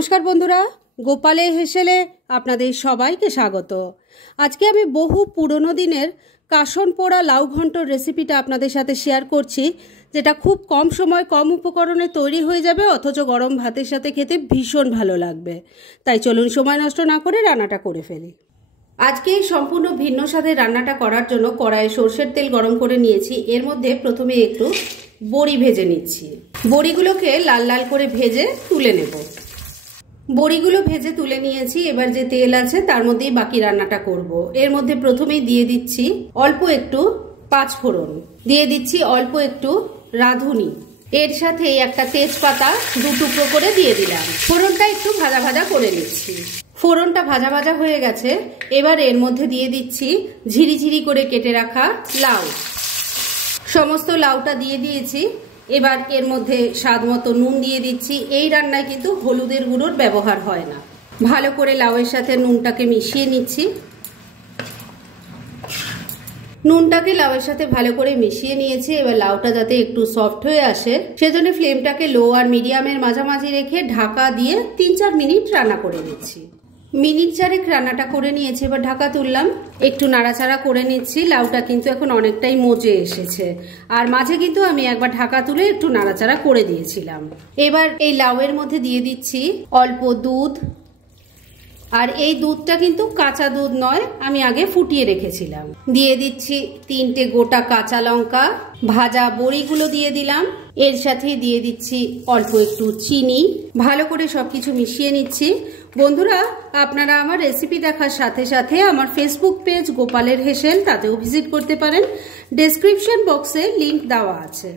নমস্কার বন্ধুরা, গোপালের হেসেলে আপনাদের সবাইকে স্বাগত। আজকে আমি বহু পুরনো দিনের কাসন পোড়া লাউ ঘন্টর রেসিপিটা আপনাদের সাথে শেয়ার করছি, যেটা খুব কম সময় কম উপকরণে তৈরি হয়ে যাবে, অথচ গরম ভাতের সাথে খেতে ভীষণ ভালো লাগবে। তাই চলুন সময় নষ্ট না করে রান্নাটা করে ফেলি। আজকে এই সম্পূর্ণ ভিন্ন স্বাদের রান্নাটা করার জন্য কড়াইয়ে সরষের তেল গরম করে নিয়েছি। এর মধ্যে প্রথমে একটু বড়ি ভেজে নিচ্ছি। বড়িগুলোকে লাল লাল করে ভেজে তুলে নেব। বড়িগুলো ভেজে তুলে নিয়েছি। এবার যে তেল আছে তার মধ্যেই বাকি রান্নাটা করব। এর মধ্যে প্রথমেই দিয়ে দিচ্ছি অল্প একটু পাঁচফোড়ন, দিয়ে দিচ্ছি অল্প একটু রাঁধুনি, এর সাথে একটা তেজপাতা দু টুকরো করে দিয়ে দিলাম। ফোড়নটা একটু ভাজা ভাজা করে নিচ্ছি। ফোড়নটা ভাজা ভাজা হয়ে গেছে। এবার এর মধ্যে দিয়ে দিচ্ছি ঝিরিঝিরি করে কেটে রাখা লাউ। সমস্ত লাউটা দিয়ে দিয়েছি। এবার এর মধ্যে স্বাদ মতো নুন দিয়ে দিচ্ছি। এই রান্নায় কিন্তু হলুদের গুঁড়োর ব্যবহার হয় না। ভালো করে লাউয়ের সাথে নুনটাকে মিশিয়ে নিচ্ছি। নুনটাকে লাউয়ের সাথে ভালো করে মিশিয়ে নিয়েছি। এবার লাউটা যাতে একটু সফট হয়ে আসে, সেজন্য ফ্লেমটাকে লো আর মিডিয়ামের মাঝামাঝি রেখে ঢাকা দিয়ে 3-4 মিনিট রান্না করে নিচ্ছি। মিনিট 4 রান্নাটা করে নিয়েছি। এবার ঢাকা তুললাম, একটু নাড়াচাড়া করে নিচ্ছি। লাউটা কিন্তু এখন অনেকটাই মজে এসেছে, আর মাঝে কিন্তু আমি একবার ঢাকা তুলে একটু নাড়াচাড়া করে দিয়েছিলাম। এবার এই লাউয়ের মধ্যে দিয়ে দিচ্ছি অল্প দুধ, আর এই দুধটা কিন্তু কাঁচা দুধ নয়, আমি আগে ফুটিয়ে রেখেছিলাম। দিয়ে দিচ্ছি 3টে গোটা কাঁচা লঙ্কা, ভাজা বড়িগুলো দিয়ে দিলাম। এর সাথে দিয়ে দিচ্ছি অল্প একটু চিনি। ভালো করে সবকিছু মিশিয়ে নিচ্ছি। বন্ধুরা, আপনারা আমার রেসিপি দেখার সাথে সাথে আমার ফেসবুক পেজ গোপালের হেসেল, তাতেও ভিজিট করতে পারেন। ডেসক্রিপশন বক্সে লিংক দেওয়া আছে।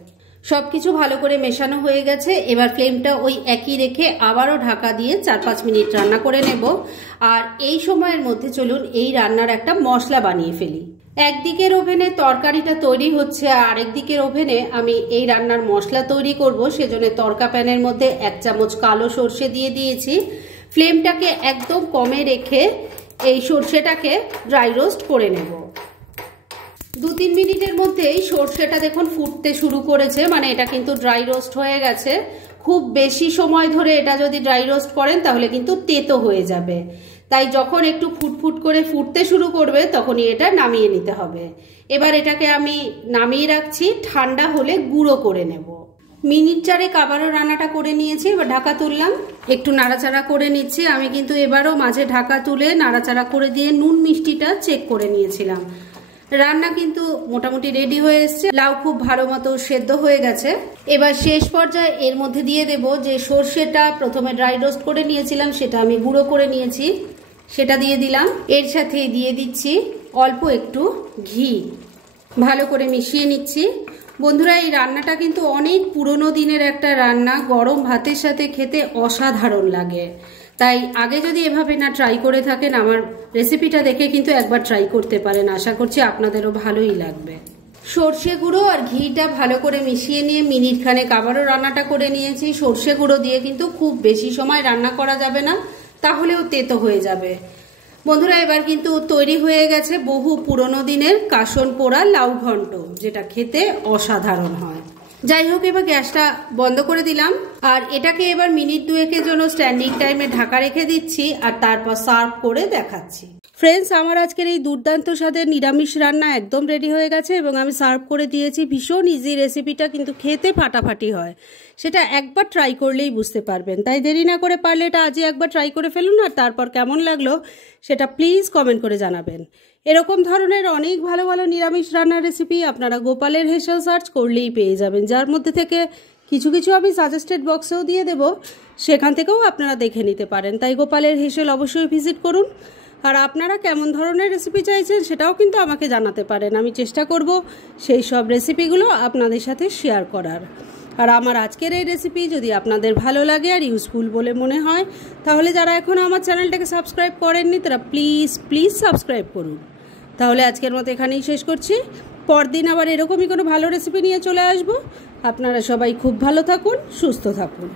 সবকিছু ভালো করে মেশানো হয়ে গেছে। এবার ফ্লেমটা ওই একই রেখে আবারও ঢাকা দিয়ে 4-5 মিনিট রান্না করে নেব। আর এই সময়ের মধ্যে চলুন এই রান্নার একটা মশলা বানিয়ে ফেলি। একদিকের ওভেনে তরকারিটা তৈরি হচ্ছে, আর আরেকদিকের ওভেনে আমি এই রান্নার মশলা তৈরি করব। সেজন্য তরকা প্যানের মধ্যে 1 চামচ কালো সর্ষে দিয়ে দিয়েছি। ফ্লেমটাকে একদম কমে রেখে এই সর্ষেটাকে ড্রাই রোস্ট করে নেব। 2-3 মিনিটের মধ্যেই সর্ষেটা দেখুন ফুটতে শুরু করেছে, মানে এটা কিন্তু ড্রাই রোস্ট হয়ে গেছে। খুব বেশি সময় ধরে এটা যদি ড্রাই রোস্ট করেন তাহলে কিন্তু তেতো হয়ে যাবে। তাই যখন একটু ফুটফুট করে ফুটতে শুরু করবে তখনই এটা নামিয়ে নিতে হবে। এবার এটাকে আমি নামিয়ে রাখছি, ঠান্ডা হলে গুঁড়ো করে নেব। মিনিট 4 আবারও রান্নাটা করে নিয়েছি। এবার ঢাকা তুললাম, একটু নাড়াচাড়া করে নিচ্ছি। আমি কিন্তু এবারও মাঝে ঢাকা তুলে নাড়াচাড়া করে দিয়ে নুন মিষ্টিটা চেক করে নিয়েছিলাম। রান্না কিন্তু মোটামুটি রেডি হয়ে এসছে। লাউ খুব ভালো মতো সেদ্ধ হয়ে গেছে। এবার শেষ পর্যায়ে এর মধ্যে দিয়ে দেব যে সর্ষেটা প্রথমে ড্রাই রোস্ট করে নিয়েছিলাম, সেটা আমি গুঁড়ো করে নিয়েছি, সেটা দিয়ে দিলাম। এর সাথে দিয়ে দিচ্ছি অল্প একটু ঘি। ভালো করে মিশিয়ে নিচ্ছি। বন্ধুরা, এই রান্নাটা কিন্তু অনেক পুরনো দিনের একটা রান্না। গরম ভাতের সাথে খেতে অসাধারণ লাগে। তাই আগে যদি এভাবে না ট্রাই করে থাকেন, আমার রেসিপিটা দেখে কিন্তু একবার ট্রাই করতে পারেন। আশা করছি আপনাদেরও ভালোই লাগবে। সর্ষে গুঁড়ো আর ঘিটা ভালো করে মিশিয়ে নিয়ে মিনিট খানেক আবারও রান্নাটা করে নিয়েছি। সর্ষে গুঁড়ো দিয়ে কিন্তু খুব বেশি সময় রান্না করা যাবে না, তাহলেও তেতো হয়ে যাবে। বন্ধুরা, এবার কিন্তু তৈরি হয়ে গেছে বহু পুরনো দিনের কাসন পোড়া লাউ ঘন্ট, যেটা খেতে অসাধারণ হয়। যাই হোক, এবার গ্যাসটা বন্ধ করে দিলাম, আর এটাকে এবার মিনিট 2-এর জন্য স্ট্যান্ডিং টাইমে ঢাকা রেখে দিচ্ছি, আর তারপর সার্ভ করে দেখাচ্ছি। ফ্রেন্ডস, আমার আজকের এই দুর্দান্ত স্বাদের নিরামিষ রান্না একদম রেডি হয়ে গেছে এবং আমি সার্ভ করে দিয়েছি। ভীষণ ইজি রেসিপিটা, কিন্তু খেতে ফাটাফাটি হয়। সেটা একবার ট্রাই করলেই বুঝতে পারবেন। তাই দেরি না করে পারলে এটা আজই একবার ট্রাই করে ফেলুন, আর তারপর কেমন লাগলো সেটা প্লিজ কমেন্ট করে জানাবেন। এরকম ধরনের অনেক ভালো ভালো নিরামিষ রান্নার রেসিপি আপনারা গোপালের হেসেল সার্চ করলেই পেয়ে যাবেন, যার মধ্যে থেকে কিছু কিছু আমি সাজেস্টেড বক্সেও দিয়ে দেব, সেখান থেকেও আপনারা দেখে নিতে পারেন। তাই গোপালের হেসেল অবশ্যই ভিজিট করুন। আর আপনারা কেমন ধরনের রেসিপি চাইছেন সেটাও কিন্তু আমাকে জানাতে পারেন। আমি চেষ্টা করব সেই সব রেসিপিগুলো আপনাদের সাথে শেয়ার করার। আর আমার আজকের এই রেসিপি যদি আপনাদের ভালো লাগে আর ইউজফুল বলে মনে হয়, তাহলে যারা এখনও আমার চ্যানেলটাকে সাবস্ক্রাইব করেননি তারা প্লিজ সাবস্ক্রাইব করুন। তাহলে আজকের মতো এখানেই শেষ করছি। পরদিন আবার এরকমই কোনো ভালো রেসিপি নিয়ে চলে আসব। আপনারা সবাই খুব ভালো থাকুন, সুস্থ থাকুন।